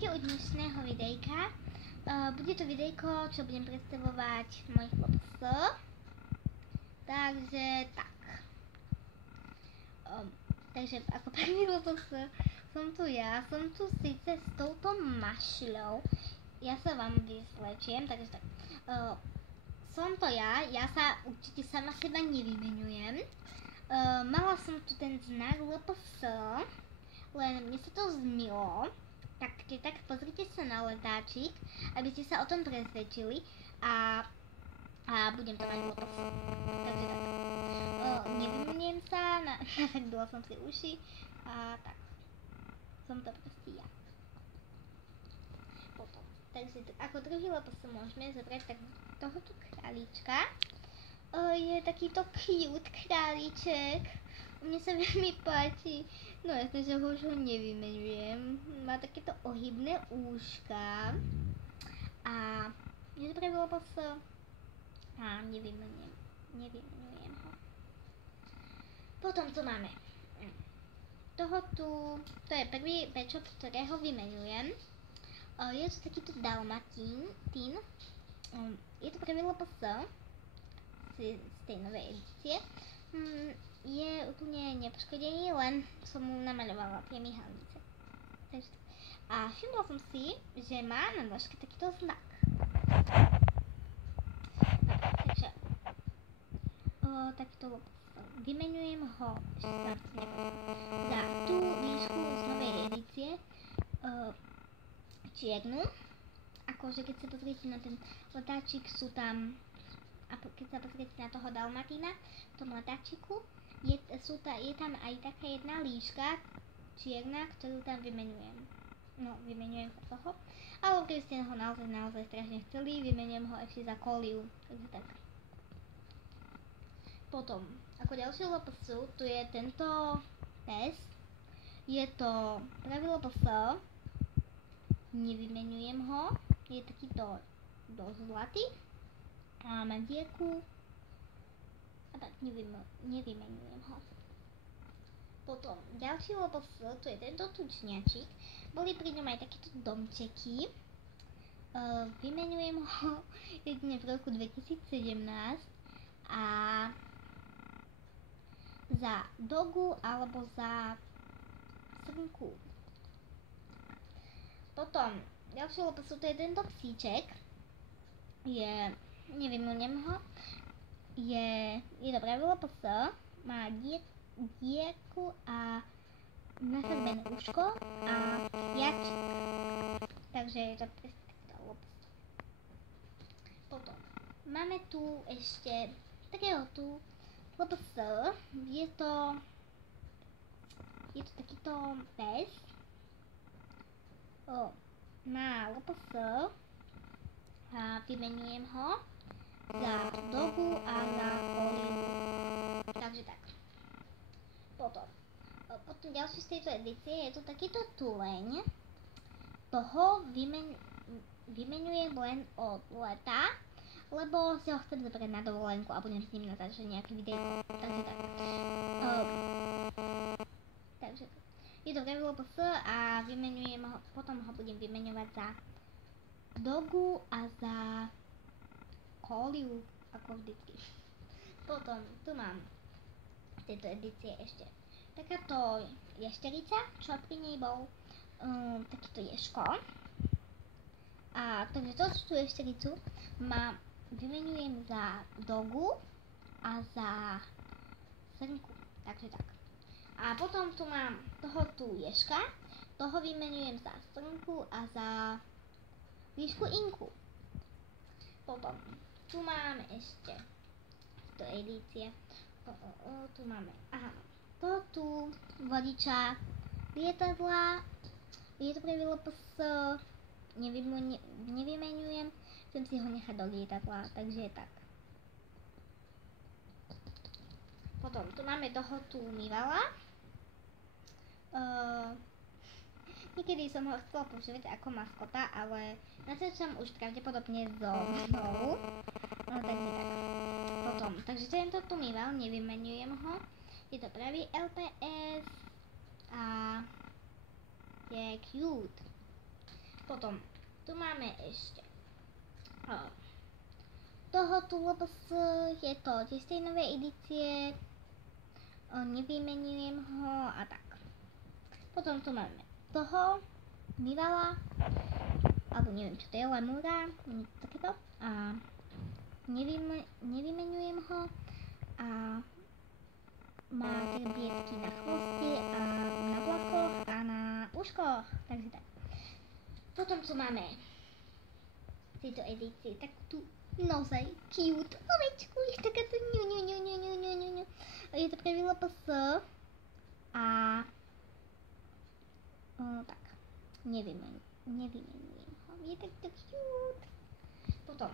Vítajte u dnešného videjka. Bude to videjko, čo budem predstavovať mojich chlapcov. Takže tak. Takže ako prvý chlapcov som tu ja. Som tu síce s touto mašľou. Ja sa vám vyslečiem, takže tak. Som to ja sa určite sama seba nevymenujem. Mala som tu ten znak LPS, len mne sa to zmilo. Tak pozrite sa na letáčik, aby ste sa o tom presvedčili a budem to mať LPS. Takže tak. Nevymenujem sa, nafekdula som si uši a tak. Som to proste ja. Potom. Takže ako druhý LPS môžeme zobrať tak tohoto králička. Je takýto cute králiček. Mne sa veľmi páči. No jasne, že ho už nevymenujem. Má takéto ohybné úška. A nespravilo sa. A nevymenujem ho. Potom tu máme toho tu. To je prvý pečok, ktorého vymenujem. Je to takýto dalmatín. Je to prvý LPS z tej novej edície. Je úplne nepoškodený, len som mu namaľovala priamy halnice. A všimla som si, že má na nožke takýto znak. Takže takto vymenujem ho za tú líšku z novej edície čiernu. Akože keď sa pozriete na ten letáčik, sú tam, a keď sa pozriete na toho dalmatína v tom letáčiku, je tam aj taká jedna líška čierna, ktorú tam vymenujem. No, vymenujem sa toho. Ale keby ste ho naozaj strašne chceli, vymenujem ho ešte za koliu. Takže tak. Potom, ako ďalšie LPS, tu je tento pes. Je to pravý LPS. Nevymenujem ho. Je takýto dosť zlatý. A má dierku. A tak nevymenujem ho. Potom ďalší LPS, tu je tento tučniačik. Boli pri ňom aj takéto domčeky. Vymenujem ho jedine v roku 2017 a za dogu alebo za srnku. Potom ďalší LPS, tu je tento psíček. Nevymenujem ho. Je dobré LPS, má dierku a nafarbené uško a jačik. Takže je to presne takto LPS. Potom máme tu ešte takého tu LPS. Je to takýto pes. Má LPS a vymenujem ho za dogu a za koliu. Takže tak. Potom ďalší z tejto edície je to takýto tuleň. Toho vymenujem len od leta, lebo si ho chcem zobrať na dovolenku a budem s ním natáčať nejaké videjko. Takže tak. Takže tak. Je to veľmi LPS a vymenujem ho, potom ho budem vymeňovať za dogu a za koliu, ako vždycky. Potom tu mám v tejto edície ešte takáto ješterica, čo pri nej bol takýto ješko. A takže tú ještericu vymenujem za dogu a za srnku. Takže tak. A potom tu mám toho tu ješka, toho vymenujem za srnku a za líšku inku. Potom tu máme ešte to edície. Tu máme, to tu vodiča lietadla. Je to prvý LPS, nevymenujem, chcem si ho nechať do lietadla, takže tak. Potom tu máme toho tu umývala. Niekedy som ho chcela používať ako maskota, ale natáčam už pravdepodobne so mnou. Takže tak. Potom, takže tento tu umýval, nevymenujem ho. Je to pravý LPS a je cute. Potom tu máme ešte toho tu LPS, je to tiež tej novej edície, nevymenujem ho a tak. Potom tu máme toho Mivala, alebo neviem čo to je, Lemura, niečo takéto, a nevymenujem ho a má trbietky na chvoste a na bokoch a na uškoch, takže tak. Potom tu máme v tejto edícii takú tú naozaj cute ovečku, je takáto ňu. Je to pre LPS a tak, nevymenujem ho, je takto cute. Potom,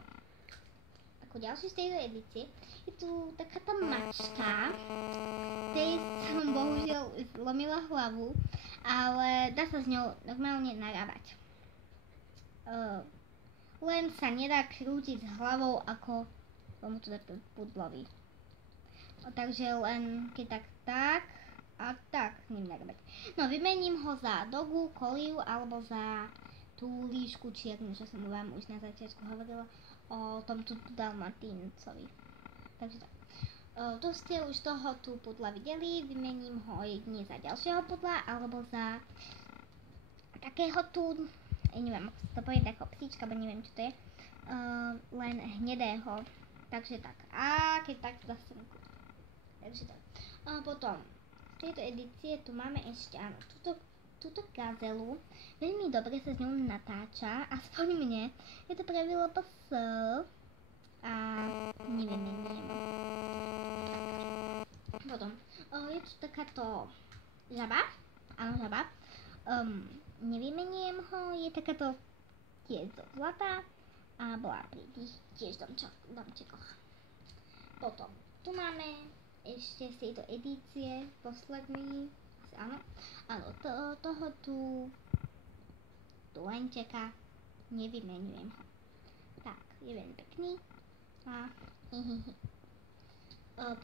ako ďalší z tejto edície, je tu taká tá mačka, tej som bohužiaľ zlomila hlavu, ale dá sa s ňou normálne narábať. Len sa nedá krútiť s hlavou ako tomuto pudlovi. Takže len keď tak a tak s ním narábať. No vymením ho za Dogu, Koliu alebo za tú líšku čiernu, čo som vám už na začiatku hovorila o tomto Dalmatíncovi. Takže tak. Tu ste už toho tu pudla videli, vymením ho jedine za ďalšieho pudla alebo za takého tu, neviem ako sa to povie, takého psíčka, bo neviem čo to je, len hnedého. Takže tak. A keď tak zase. Takže tak. Potom z tejto edície tu máme ešte, áno, túto gazelu. Veľmi dobre sa s ňou natáča, aspoň mne. Je to pre LPS a nevymeniem. Potom je tu takáto žaba, áno žaba. Nevymeniem ho, je takáto tiež zlatá a bola pri tých tiež domčekoch. Potom tu máme ešte z tejto edície posledný, áno, toho tu lenčeka nevymenujem ho. Tak, je veľmi pekný a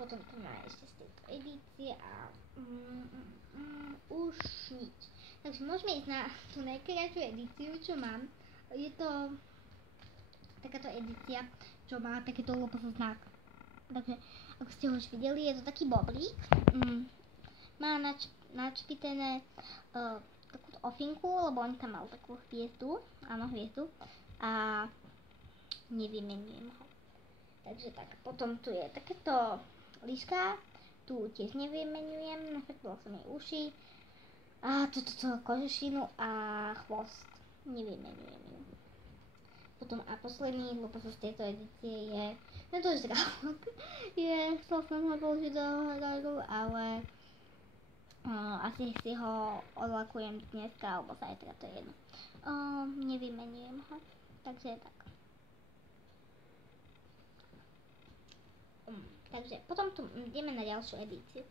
potom tu máme ešte z tejto edície a už nič. Takže môžeme ísť na tú najkrajšiu edíciu, čo mám. Je to takáto edícia, čo má takýto LPS znak. Takže, ako ste už videli, je to taký boblík. Má načpitené takúto ofinku, lebo on tam mal takú hviezdu, áno, hviezdu. A nevymenujem ho. Takže tak, potom tu je takéto líška, tu tiež nevymenujem, nafektila som jej uši. A túto kožešinu a chvost nevymenujem ju. Potom a posledný LPS z tejto edície je tento žralok. Chcel som ho použiť do hororu, ale asi si ho odlakujem dneska alebo zajtra, to je jedno. Nevymenujem ho, takže tak. Takže potom tu ideme na ďalšiu edíciu,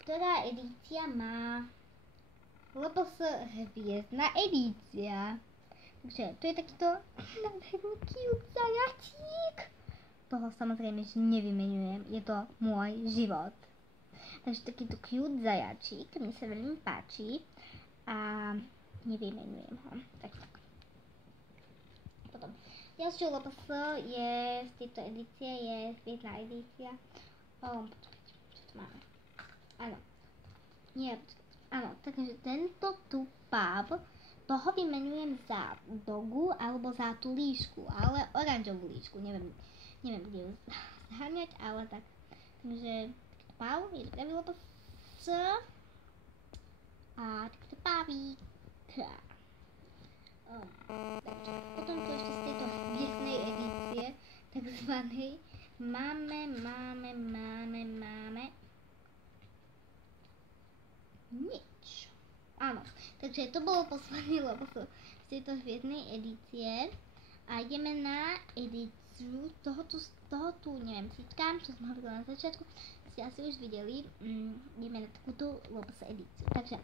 ktorá edícia má LPS hviezdna edícia. Takže tu je takýto cute zajačík. Toho samozrejme, že nevymenujem, je to môj život. Takže takýto cute zajačík, mi sa veľmi páči a nevymenujem ho. Tak. Potom ďalšou LPS je z tejto edície, je hviezdna edícia. Čo tu máme? Áno. Nie, áno, takže tento tu pub, toho vymenujem za Dogu alebo za tú líšku, ale oranžovú líšku, neviem kde ju zháňať, ale tak. Takže pub je to pravý LPS a takýto pubík. Takže potom tu ešte z tejto hviezdnej edície, takzvanej, máme nič. Áno, takže to bolo posledný LPS z tejto hviezdnej edície a ideme na edíciu toho tu, neviem, psíčka, čo som hovorila na začiatku, ste asi už videli, ideme na takúto LPS edíciu. Takže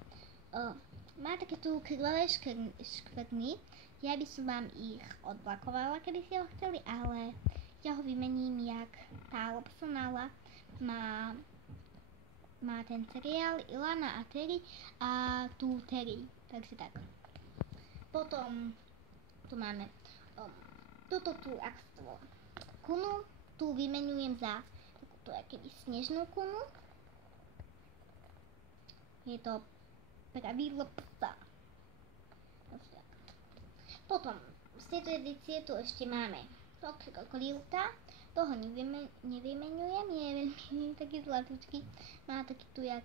má také tu krvavé škvrny, ja by som vám ich odblakovala, keby ste ho chceli, ale ja ho vymením, jak tá LPS Nala má ten seriál Ilana a Terry a tu Terry, takže tak. Potom tu máme toto tu, ak sa to volá, kunu, tu vymenujem za takúto akoby snežnú kunu. Je to pravidlo psa. Potom z tejto edície tu ešte máme krokodílka, toho nevymenujem, je veľmi taký zlatúčky, má taký tu jak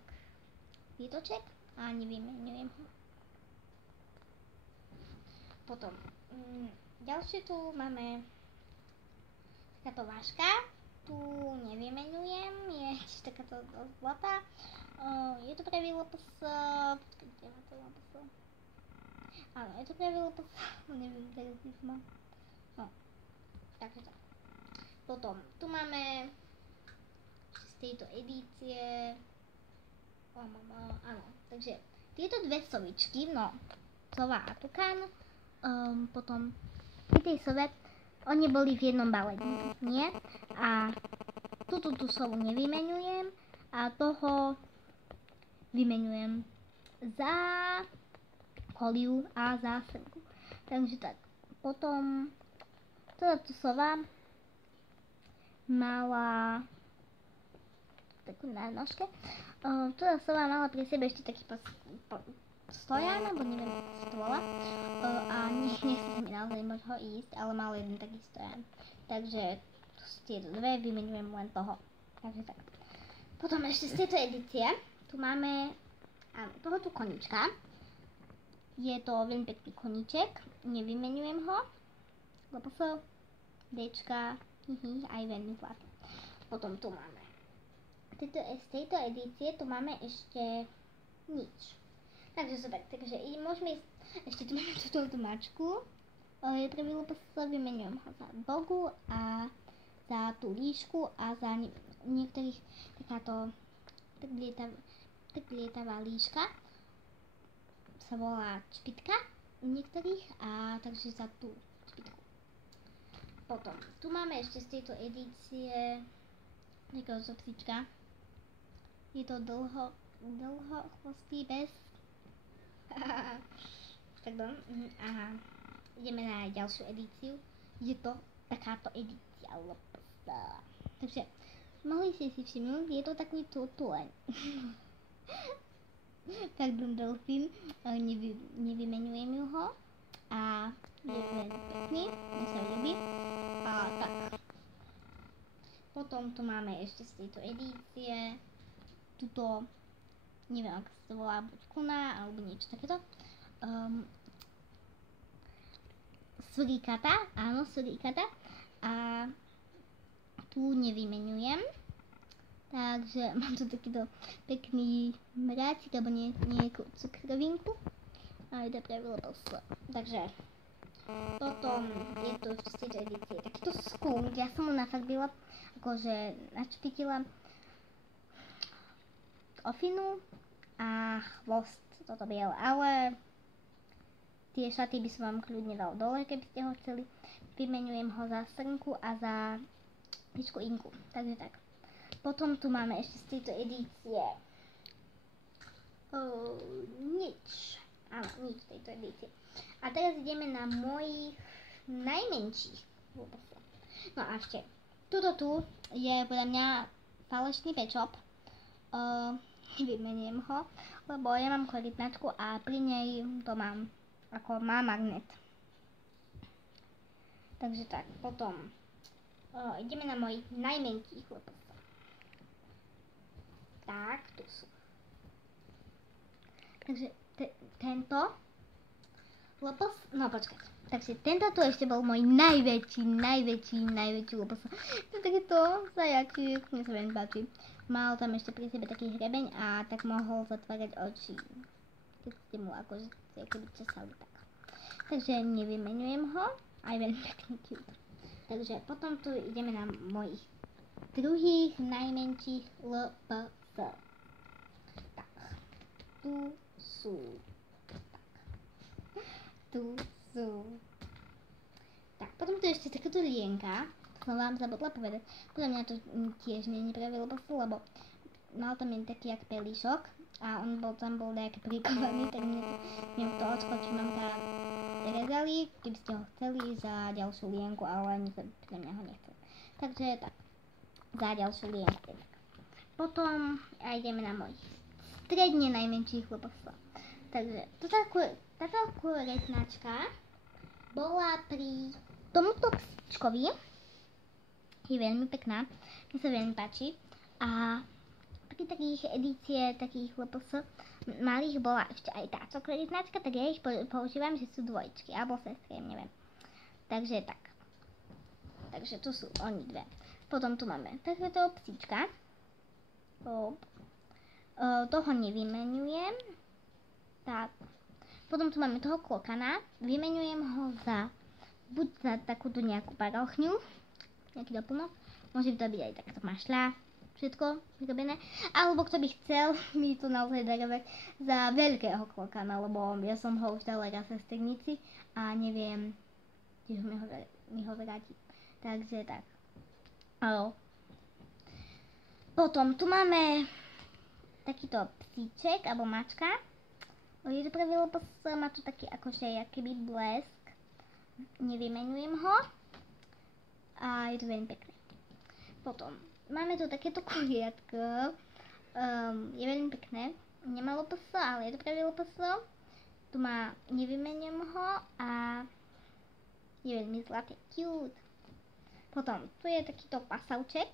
výtoček a nevymenujem ho. Potom ďalšie tu máme takáto váška, tu nevymenujem, je tiež takáto zlatá. Je to pravidlo psa, kde má to psa? Áno, je to pravidlo psa, neviem, tak písma. No, takže tak. Potom tu máme z tejto edície, áno, takže tieto dve sovičky, no, sova a tukán, potom pri tej sove, oni boli v jednom balení, nie? A tú sovu nevymenujem a toho vymenujem za koliu a za srnku. Takže tak, potom táto sova mala takú na nožke. Táto sova mala pri sebe ešte taký stojan, alebo neviem, ako sa to volá. A nechce sa mi naozaj moc ho ísť, ale mal jeden taký stojan. Takže tieto dve vymenujem len toho. Takže tak. Potom ešte z tejto edície tu máme toho tu konička. Je to veľmi pekný koníček, nevymenujem ho, lebo sa Dčka, aj veľmi zlatý. Potom tu máme. Z tejto edície tu máme ešte nič. Takže super, takže môžeme ísť, ešte tu máme túto mačku, je pravidlo psa, vymenujem ho za Bogu a za tú líšku a za niektorých takáto tak lietavá líška sa volá čpitka niektorých a takže za tú čpitku. Potom tu máme ešte z tejto edície takého psička. Je to dlhochvostý bez. Pardon. A ideme na ďalšiu edíciu. Je to takáto edícia lopsa. Takže mohli ste si všimnúť, je to taký tuleň. Pardon, delfín, nevymenujem ho a je veľmi pekný, mne sa ľúbi. A tak. Potom tu máme ešte z tejto edície tuto, neviem ako sa to volá, buď kuna alebo niečo takéto. Surikata, áno, surikata. A tu nevymenujem. Takže mám tu takýto pekný mráčik, alebo nejakú cukrovinku. A je to pravidlo psa. Takže potom je tu ešte z tejto edície takýto skunk. Ja som mu nafarbila, akože načpitila ofinu a chvost, toto biele, ale tie šaty by som vám kľudne dal dole, keby ste ho chceli. Vymenujem ho za srnku a za ličku inku, takže tak. Potom tu máme ešte z tejto edície nič. Áno, nič z tejto edície. A teraz ideme na mojich najmenších. No a ešte, tuto tu je podľa mňa falošný pečop. Vymeniem ho, lebo ja mám kvalitnačku a pri nej to mám, ako má magnet. Takže tak, potom ideme na mojich najmenších chlopov. Tak, tu sú. Takže tento lopos, no počkaj. Takže tento tu ešte bol môj najväčší lopos. To takéto zajačík, mne sa veľmi páči. Mal tam ešte pri sebe taký hrebeň a tak mohol zatvárať oči. Keď ste mu akože keby česali tak. Takže nevymenujem ho, aj veľmi pekný cute. Takže potom tu ideme na mojich druhých najmenších LPS. Tak, tu sú. Tak, potom tu ešte takáto lienka, som vám zabudla povedať. Podľa mňa to tiež nie je pravidlo psa, lebo mal tam jen taký jak pelíšok a on tam bol nejaký prikovaný, tak mne to očko, či mám tá rezali, keby ste ho chceli za ďalšiu lienku, ale nikto pre mňa ho nechce. Takže tak, za ďalšiu lienku. Potom ideme na môj stredne najmenší chlopstvo. Takže táto kuretnačka bola pri tomuto psíčkovi. Je veľmi pekná, mne sa veľmi páči. A pri takých edície, takých LPS malých bola ešte aj táto kuretnačka, tak ja ich používam, že sú dvojčky, alebo sestry, neviem. Takže tak. Takže tu sú oni dve. Potom tu máme takéto psíčka. Toho nevymenujem. Tak. Potom tu máme toho klokana. Vymenujem ho buď za takúto nejakú parochňu, nejaký doplnok. Môže to byť aj takto mašľa, všetko vyrobené. Alebo kto by chcel mi to naozaj darovať za veľkého klokana, lebo ja som ho už dala raz v sesternici a neviem, tiež mi ho vráti. Takže tak. Potom tu máme takýto psíček, alebo mačka. Je to pravý LPS, má tu taký akože jakýby blesk. Nevymenujem ho. A je to veľmi pekné. Potom máme tu takéto kuriatko. Je veľmi pekné. Nemá LPS, ale je to pravý LPS. Tu má, nevymenujem ho a je veľmi zlatý. Cute. Potom tu je takýto pasavček.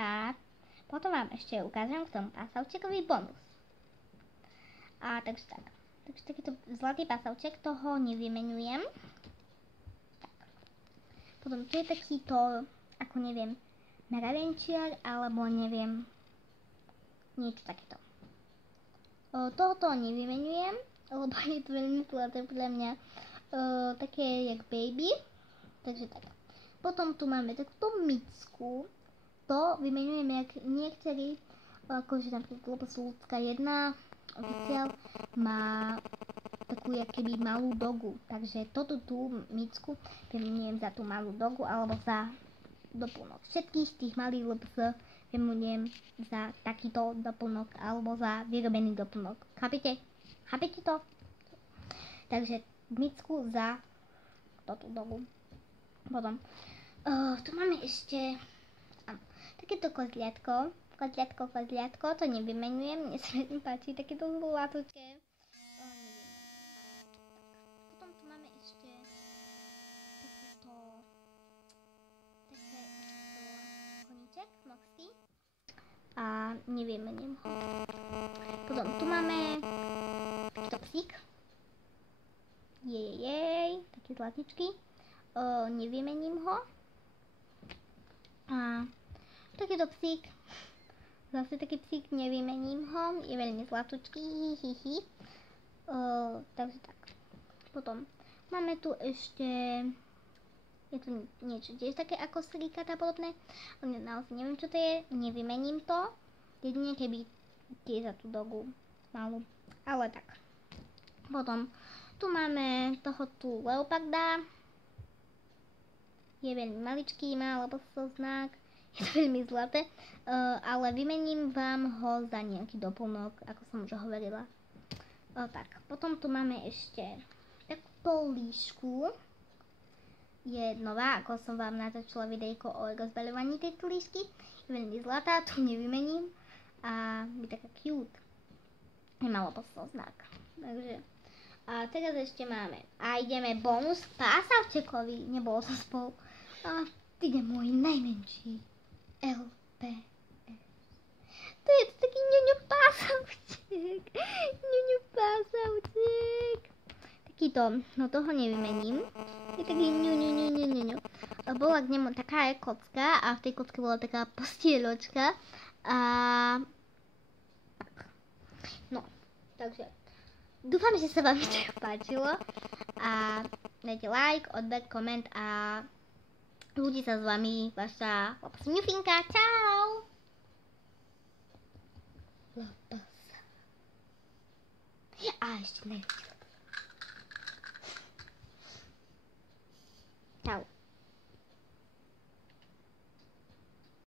A potom vám ešte ukážem k tomu pasavčekový bonus. A takže tak. Takže takýto zlatý pasavček, toho nevymenujem. Tak. Potom tu je takýto, ako neviem, mravenčiar, alebo neviem, niečo takéto. Tohoto nevymenujem, lebo je to veľmi zlaté podľa mňa. Také jak baby. Takže tak. Potom tu máme takúto micku. To vymenujem jak niektorí, akože napríklad ľudská 1 oficiál má takú jakýby malú dogu. Takže tú micku vymenujem za tú malú dogu alebo za doplnok. Všetkých tých malých LPS vymenujem za takýto doplnok alebo za vyrobený doplnok. Chápete? Chápete to? Takže micku za toto dogu. Potom tu máme ešte takéto kozliatko. Kozliatko, to nevymenujem, mne sa veľmi páči, takéto zlatučké. Potom tu máme ešte koníček, Moxie. A nevymenujem ho. Potom tu máme takýto psík. Taký zlatičky. Nevymením ho. A takýto psík. Zase taký psík, nevymením ho, je veľmi zlatučký, takže tak. Potom máme tu ešte, je tu niečo tiež také ako srikata podobné, ale naozaj neviem čo to je, nevymením to, jedine keby tiež za tú dogu malú, ale tak. Potom tu máme toho tu leoparda, je veľmi maličký, má LPS znak. Je to veľmi zlaté, ale vymením vám ho za nejaký doplnok, ako som už hovorila. Tak, potom tu máme ešte takú líšku. Je nová, ako som vám natočila videjko o rozbaľovaní tejto líšky. Je veľmi zlatá, tu nevymením. A je taká cute. Je malo poslal znak. Takže, a teraz ešte máme. A ideme bonus k pásavčekovi. Nebolo to spolu. A ide môj najmenší. LPS. To je to taký ňuňu pásavček. Takýto, no toho nevymením. Je taký ňuňu. Bola k nemu taká kocka a v tej kocke bola taká postieľočka. A tak. No, takže dúfam, že sa vám to páčilo. A dajte like, odber, koment a ľudí sa s vami vaša Ňufinka. Čau! A ešte najväčšie.